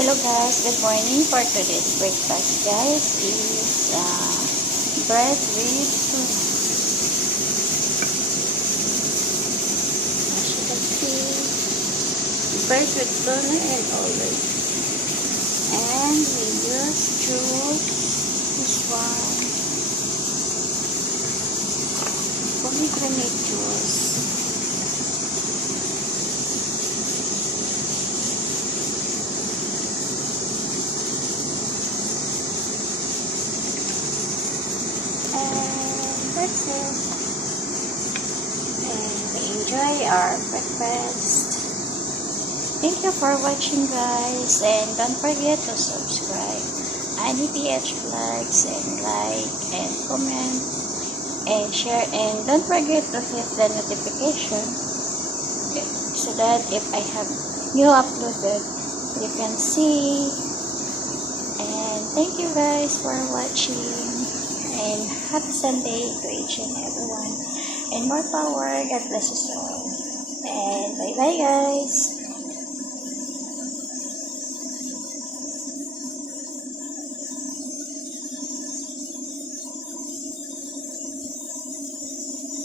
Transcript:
Hello guys, good morning. For today's breakfast guys is bread with tuna. As you can see, bread with tuna and olive. And we use juice, this one, pomegranate juice. That's it. And we enjoy our breakfast. Thank you for watching guys, and don't forget to subscribe IDPH Vlogs and like and comment and share, and don't forget to hit the notification so that if I have new uploaded you can see. And thank you guys for watching. And happy Sunday to each and everyone. And more power. God bless us all. And bye-bye guys.